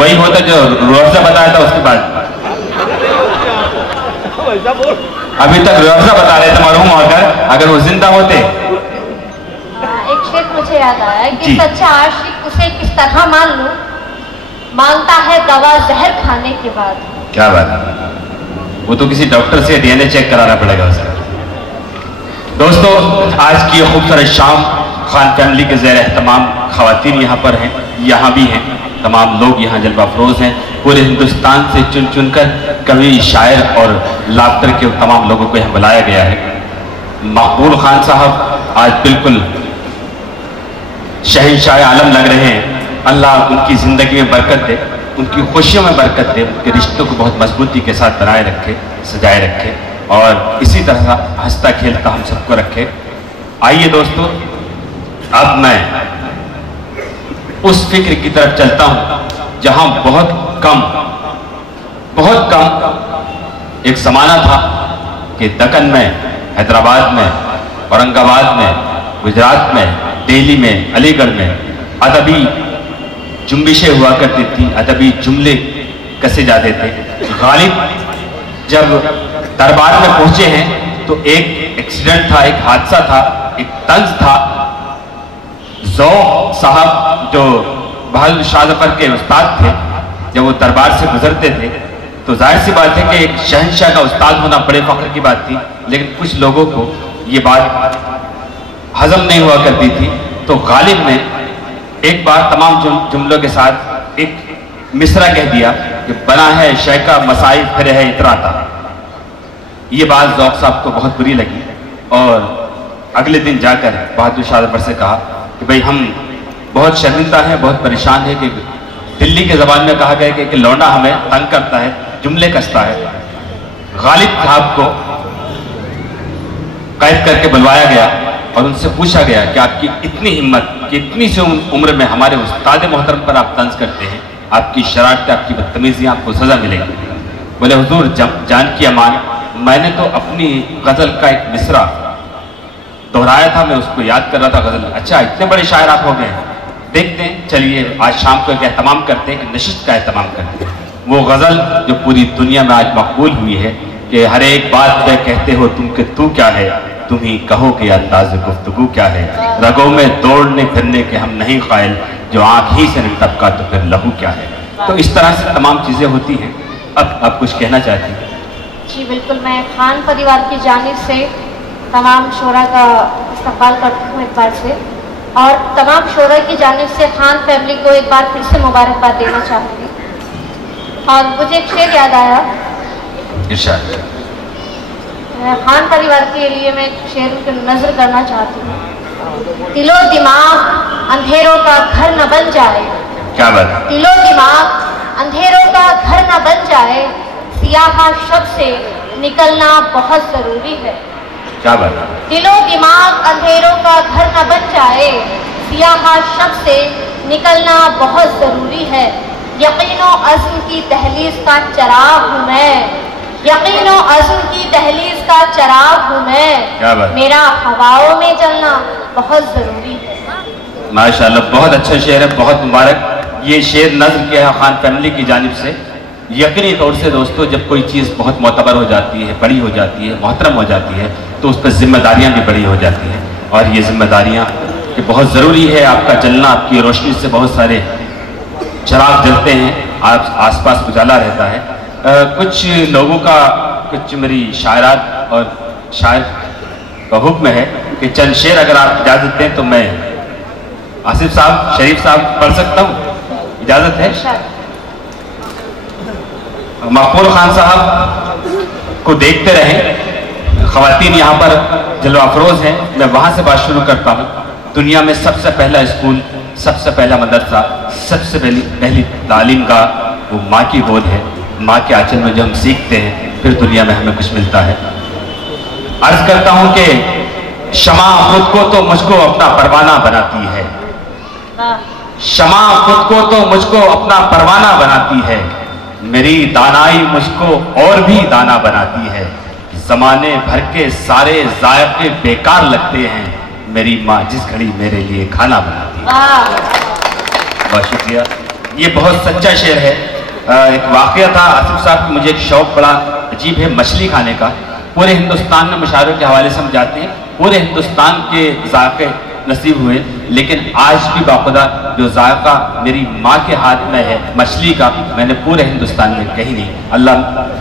वही होता जो रोज़ा बताया था उसके बाद। अभी तक रोज़ा बता रहे थे मरहूम होकर, अगर वो जिंदा होते। एक शेर मुझे याद आया कि सच्चा आशिक उसे किस तरह मान लूं, मांगता है दवा जहर खाने के बाद। क्या बात है, वो तो किसी डॉक्टर से डीएनए चेक कराना पड़ेगा उसे। दोस्तों, आज की खूबसूरत शाम खान फैमिली के ज़ेर एहतमाम ख़वातीन यहाँ पर हैं, यहाँ भी हैं, तमाम लोग यहाँ जलवा अफरोज हैं। पूरे हिंदुस्तान से चुन चुनकर कवि, शायर और लाफ्टर के तमाम लोगों को यहाँ बुलाया गया है। मकबूल खान साहब आज बिल्कुल शहंशाह आलम लग रहे हैं। अल्लाह उनकी ज़िंदगी में बरकत दे, उनकी खुशियों में बरकत दे, उनके रिश्तों को बहुत मजबूती के साथ बनाए रखे, सजाए रखे और इसी तरह हंसता खेलता हम सबको रखे। आइए दोस्तों, अब मैं उस फिक्र की तरफ चलता हूं जहां बहुत कम एक ज़माना था कि दक्कन में, हैदराबाद में, औरंगाबाद में, गुजरात में, दिल्ली में, अलीगढ़ में अदबी जुम्बिशें हुआ करती थी, अदबी जुमले कसे जाते थे। गालिब जब दरबार में पहुंचे हैं तो एक एक्सीडेंट था, एक हादसा था, एक तंज था। ज़ौक़ साहब जो बहादुर शाह ज़फ़र के उस्ताद थे, जब वो दरबार से गुजरते थे तो जाहिर सी बात है कि एक शहंशाह का उस्ताद होना बड़े फ़ख्र की बात थी, लेकिन कुछ लोगों को ये बात हजम नहीं हुआ करती थी। तो गालिब ने एक बार तमाम जुमलों के साथ एक मिसरा कह दिया कि बना है शह का मसाइब फिर है इतराता। ये बात ज़ौक़ साहब को बहुत बुरी लगी और अगले दिन जाकर बहादुर शाह ज़फ़र से कहा कि भाई हम बहुत शर्मिंदा हैं, बहुत परेशान है कि दिल्ली के ज़बान में कहा गया कि लौंडा हमें तंग करता है, जुमले कसता है। गालिब साहब को कैद करके बुलवाया गया और उनसे पूछा गया कि आपकी इतनी हिम्मत कि इतनी सी उम्र में हमारे उस्ताद मोहतरम पर आप तंज करते हैं, आपकी शरारतें, आपकी बदतमीजियाँ, आपको सज़ा मिलेगी। बोले हुजूर जान की अमान, मैंने तो अपनी गज़ल का एक मिसरा दोहराया था, मैं उसको याद कर रहा था गज़ल। अच्छा, इतने बड़े शायर आप हो गए, देखते हैं, चलिए आज शाम को एक एहतमाम करते हैं कि नशिस्त का एहतमाम करते हैं। वो गज़ल जो पूरी दुनिया में आज मकबूल हुई है कि हर एक बात पे कहते हो तुम कि तू क्या है, तुम ही कहो कि अंदाज़ गुफ्तगू क्या है, रगों में दौड़ने फिरने के हम नहीं क़ाइल, जो आँख ही से नहीं टपका तो फिर लहू क्या है। तो इस तरह से तमाम चीज़ें होती हैं। अब आप कुछ कहना चाहती हैं? जी बिल्कुल, मैं खान परिवार की जानिब से तमाम शोरा का इस्तक़बाल करती हूँ एक बार से, और तमाम शोरा की जानिब से खान फैमिली को एक बार फिर से मुबारकबाद देना चाहूँगी। और मुझे एक शेर याद आया, इरशाद। खान परिवार के लिए मैं एक शेर की नज़र करना चाहती हूँ। दिलो दिमाग अंधेरों का घर न बन जाए। क्या बात? दिलो दिमाग अंधेरों का घर न बन जाए, सियाहा शब से निकलना बहुत ज़रूरी है। क्या बात? दिलो दिमाग अंधेरों का घर न बन जाए, सियाहा शब से निकलना बहुत ज़रूरी है। यकीनो अज़्म की दहलीज का चराग हूँ मैं, यकीनो अज़्म की दहलीज का चराग हूँ मैं। क्या बात? मेरा हवाओं में जलना बहुत ज़रूरी है। माशाअल्लाह, बहुत अच्छा शेर है, बहुत मुबारक। ये शेर नज़्म किया है खान फैमिली की जानिब से। यकीनी तौर से दोस्तों, जब कोई चीज़ बहुत मोतबर हो जाती है, बड़ी हो जाती है, मोहतरम हो जाती है, तो उस पर जिम्मेदारियाँ भी बड़ी हो जाती हैं। और ये जिम्मेदारियाँ कि बहुत ज़रूरी है आपका जलना, आपकी रोशनी से बहुत सारे चिराग जलते हैं, आप आसपास उजाला रहता है। कुछ लोगों का, कुछ मेरी शायरात और शायर का हुक्म है कि चंद शेर अगर आप इजाज़त दें तो मैं आसिफ साहब, शरीफ साहब पढ़ सकता हूँ? इजाज़त है? मकबूल खान साहब को देखते रहें। ख़वातीन यहाँ पर जलवा अफरोज़ हैं, मैं वहाँ से बात शुरू करता हूँ। दुनिया में सबसे पहला स्कूल सबसे पहला मदरसा, सबसे पहली तालीम का वो माँ की गोद है। माँ के आंचल में जो हम सीखते हैं, फिर दुनिया में हमें कुछ मिलता है। अर्ज करता हूं कि शमा खुद को तो मुझको अपना परवाना बनाती है, शमा खुद को तो मुझको अपना परवाना बनाती है, मेरी दानाई मुझको और भी दाना बनाती है, जमाने भर के सारे जायके बेकार लगते हैं, मेरी माँ जिस घड़ी मेरे लिए खाना बनाती है। बहुत शुक्रिया। ये बहुत सच्चा शेर है। एक वाकया था आसिफ साहब की, मुझे एक शौक बड़ा अजीब है मछली खाने का। पूरे हिंदुस्तान में मुशायरों के हवाले से हम जाते हैं, पूरे हिंदुस्तान के जायके नसीब हुए, लेकिन आज भी बाखुदा जो जायका मेरी माँ के हाथ में है मछली का, मैंने पूरे हिंदुस्तान में कहीं नहीं। अल्लाह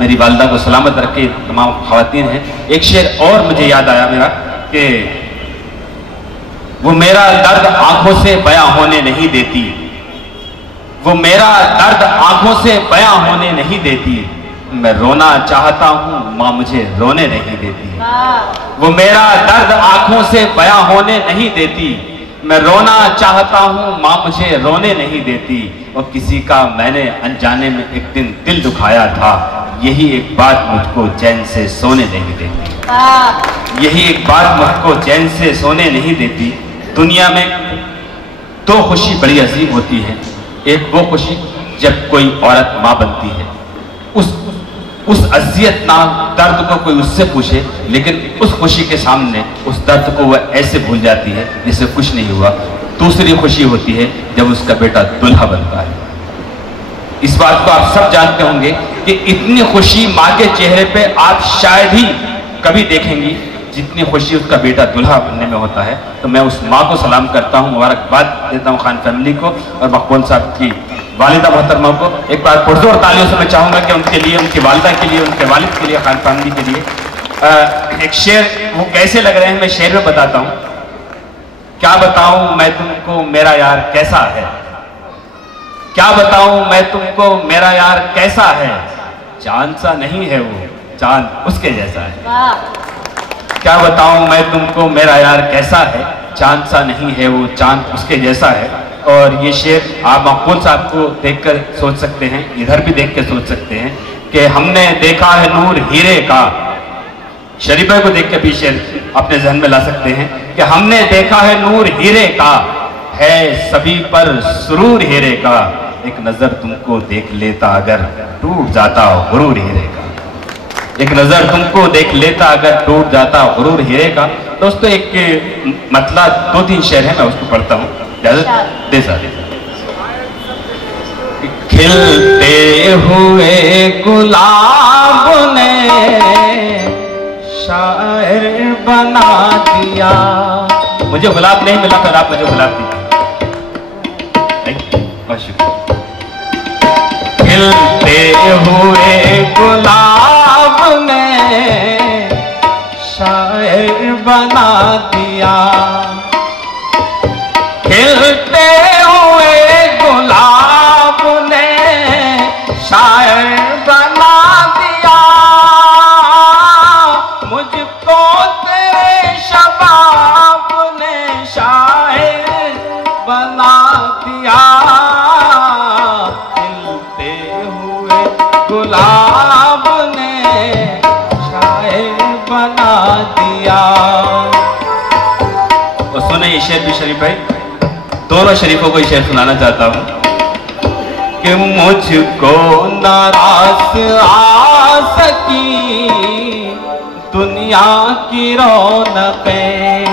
मेरी वालिदा को सलामत रखे, तमाम खवातीन हैं। एक शेर और मुझे याद आया मेरा कि वो मेरा दर्द आंखों से बयां होने नहीं देती, वो मेरा दर्द आंखों से बयां होने नहीं देती, मैं रोना चाहता हूं माँ मुझे रोने नहीं देती। वो मेरा दर्द आंखों से बयां होने नहीं देती, मैं रोना चाहता हूं माँ मुझे रोने नहीं देती। और किसी का मैंने अनजाने में एक दिन दिल दुखाया था, यही एक बात मुझको चैन से सोने नहीं देती, यही एक बात मुझको चैन से सोने नहीं देती। दुनिया में दो खुशी बड़ी अजीम होती है। एक वो खुशी जब कोई औरत माँ बनती है, उस अजियतनाक दर्द को कोई उससे पूछे, लेकिन उस खुशी के सामने उस दर्द को वह ऐसे भूल जाती है जैसे कुछ नहीं हुआ। दूसरी खुशी होती है जब उसका बेटा दुल्हा बनता है। इस बात को आप सब जानते होंगे कि इतनी खुशी माँ के चेहरे पे आप शायद ही कभी देखेंगी जितनी खुशी उसका बेटा दुल्हा बनने में होता है। तो मैं उस माँ को सलाम करता हूँ, मुबारकबाद देता हूँ खान फैमिली को और मकबूल साहब की वालिदा मोहतरमा को। एक बार पुरजोर तालियों से मैं चाहूँगा कि उनके लिए, उनकी वालिदा के लिए, उनके वालिद के लिए, खान फैमिली के लिए एक शेर वो कैसे लग रहे हैं मैं शेर में बताता हूँ। क्या बताऊँ मैं तुमको मेरा यार कैसा है, क्या बताऊँ मैं तुमको मेरा यार कैसा है, चांद सा नहीं है वो चांद उसके जैसा है। क्या बताऊं मैं तुमको मेरा यार कैसा है, चांद सा नहीं है वो चांद उसके जैसा है। और ये शेर आप मकबूल साहब को देखकर सोच सकते हैं, इधर भी देख के सोच सकते हैं कि हमने देखा है नूर हीरे का। शरीफ भाई को देख के भी शेर अपने जहन में ला सकते हैं कि हमने देखा है नूर हीरे का, है सभी पर सुरूर हीरे का, एक नजर तुमको देख लेता अगर टूट जाता गुरूर हीरे का, एक नजर तुमको देख लेता अगर टूट जाता गुरूर हीरे का। दोस्तों एक मतलब 2-3 शेर है, मैं उसको पढ़ता हूँ, इजाजत दे सर। खिलते हुए गुलाब ने शायर बना दिया। मुझे गुलाब नहीं मिला फिर आप मुझे गुलाब दीजिए। खिलते हुए गुलाब ने शायर बना दिया, खिलते हुए गुलाब ने शायर बना दिया, मुझको तेरे शबाब ने शायर बना दिया, खिलते हुए गुलाब ने शायर बना दिया। तो सुने ये शेर भी शरीफ भाई, दोनों शरीफों को ये शेर सुनाना चाहता हूं कि मुझको नाराज आ सकी दुनिया की रौनकें,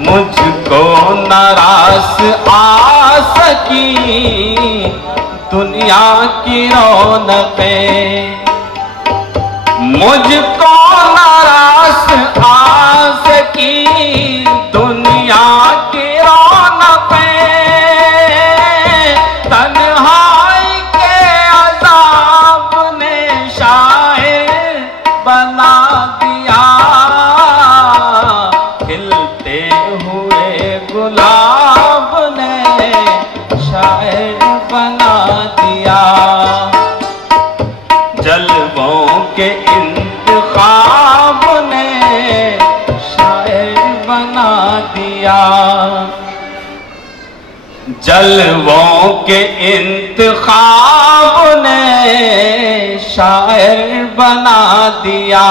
मुझको नाराज आ सकी दुनिया की रौनकें, मुझको नाराज आ सकी दुनिया की रौनकें, तन्हाई के अज़ाब ने शायर बना दिया, खिलते हुए गुलाब ने शायर बना दिया, जलवों के इंतखाब ने शायर जलवों के इंतखाब ने शायर बना दिया,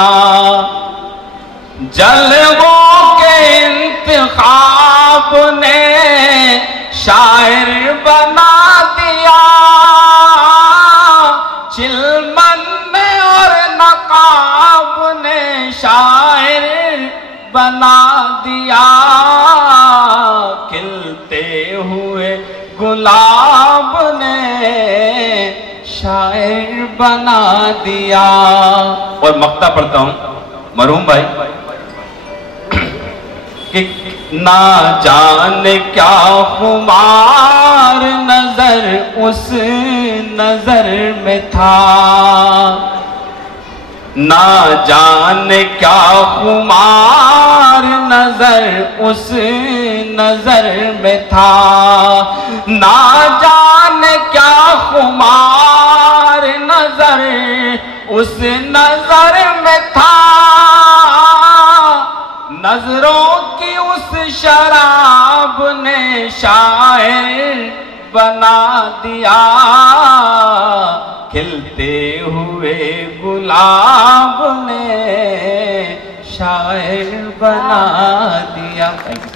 जलवों के इंतखाब ने शायर बना दिया, चिलमन ने और नकाब ने शायर बना दिया, खिलते हुए गुलाब ने शायर बना दिया। और मक्ता पढ़ता हूं मरहूम भाई कि ना जाने क्या खुमार नजर उस नजर में था, ना जाने क्या खुमार नजर उस नजर में था, ना जाने क्या खुमार नजर उस नजर में था, नजरों की उस शराब ने शायर बना दिया, खिलते हुए गुलाब ने शायर बना दिया। Thank you.